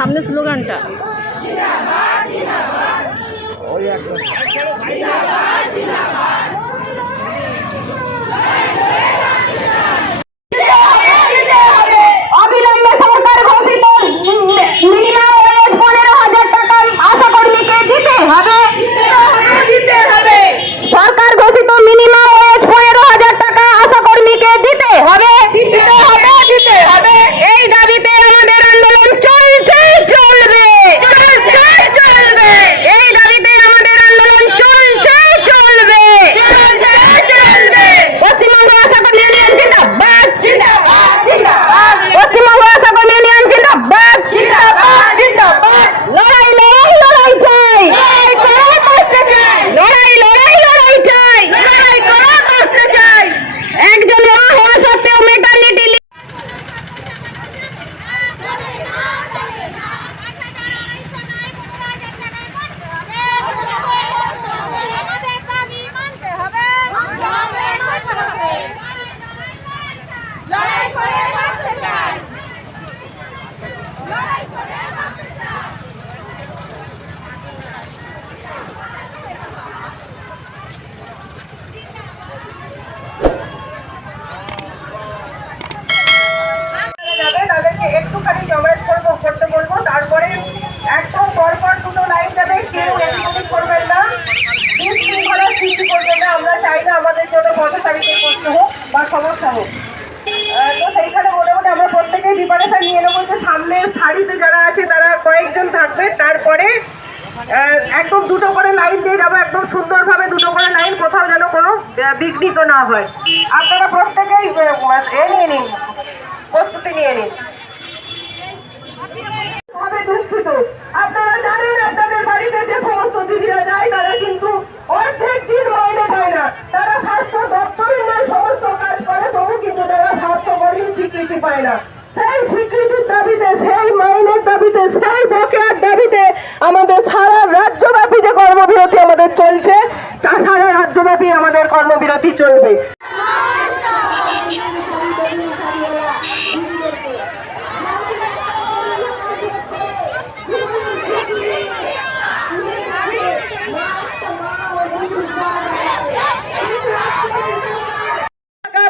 সামনে স্লোগানটা অবিলম্বে সরকার ঘোষিত মিনিমাম ওয়েজ 15,000 টাকা আশা কর্মীকে দিতে হবে। সরকার ঘোষিত মিনিমাম ওয়েজ 15,000 টাকা আশা কর্মীকে দিতে হবে। এই দাবিতে আমাদের আন্দোলন চলছে, চলবে। এই দাবিতে আমাদের আন্দোলন চলছে, চলবে। পশ্চিমবঙ্গ আশা কর্মী ইউনিয়ন জিন্দাবাদ। পশ্চিমবঙ্গ আশা কর্মী ইউনিয়ন জিন্দাবাদ। লড়াই লড়াই লড়াই চাই, লড়াই চাই। একজন মা হওয়া সত্ত্বেও মেটার্নিটি তাদেরকে একটুখানি জমায়েত করতে বলবো, তারপরে একদম পরপর দুটো লাইন যাবে, কেউ এদিক করবেন না, বিশৃঙ্খলার সৃষ্টি করবেন না। আমরা চাই না আমাদের জন্য পথচারীদের কষ্ট হোক বা সমস্যা হোক। তো সেইখানে মোটামুটি আমরা প্রত্যেকেই প্রিপারেশন নিয়ে নেবো যে সামনের সারিতে যারা আছে তারা কয়েকজন থাকবে, তারপরে একদম দুটো করে লাইন দিয়ে যাবো, একদম সুন্দরভাবে দুটো করে লাইন, কোথাও যেন কোনো বিঘ্নিত না হয়। আপনারা প্রত্যেকেই নিয়ে নিন, প্রস্তুতি নিয়ে নিন। দুঃখিত, আপনারা জানেন আপনাদের বাড়িতে যে সমস্ত দিদিরা যায় তারা কিন্তু অর্ধেক দিন মাইনে পায় না। তারা স্বাস্থ্য দপ্তরের সমস্ত কাজ করে, তবু কিন্তু তারা স্বাস্থ্যকর্মীর স্বীকৃতি পায় না। সেই স্বীকৃতির দাবিতে, সেই মাইনের দাবিতে, সেই বকেয়ার দাবিতে আমাদের সারা রাজ্যব্যাপী যে কর্মবিরতি আমাদের চলছে, সারা রাজ্যব্যাপী আমাদের কর্মবিরতি চলবে।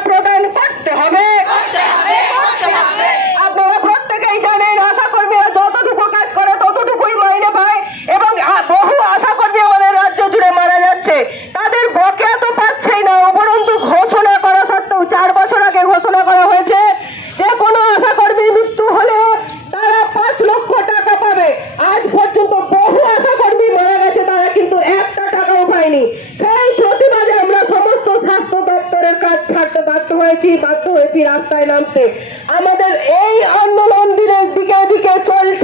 প্রদান করতে হবে। আপনারা প্রত্যেকেই জানেন আশা কর্মীরা যতটুকু কাজ করে ততটুকুই মাইনে পায়, এবং বহু আশা কর্মী আমাদের রাজ্য জুড়ে মারা যাচ্ছে। তাদের বকেয়া তো পাচ্ছেই না, উপরন্তু ঘোষণা করা সত্ত্বেও 4 বছর আগে ঘোষণা করা হয়েছে যে কোনো আশা কর্মীর মৃত্যু হলে তারা 5 লক্ষ টাকা পাবে। আজ পর্যন্ত বহু আশা কর্মী মারা গেছে, তারা কিন্তু 1টা টাকাও পায়নি। সেই প্রতিবাদে আমরা সমস্ত স্বাস্থ্য দপ্তরের কাজ ছাড়তে বাধ্য হয়েছি রাস্তায় নামতে। আমাদের এই আন্দোলন দিনের দিকে চলছে।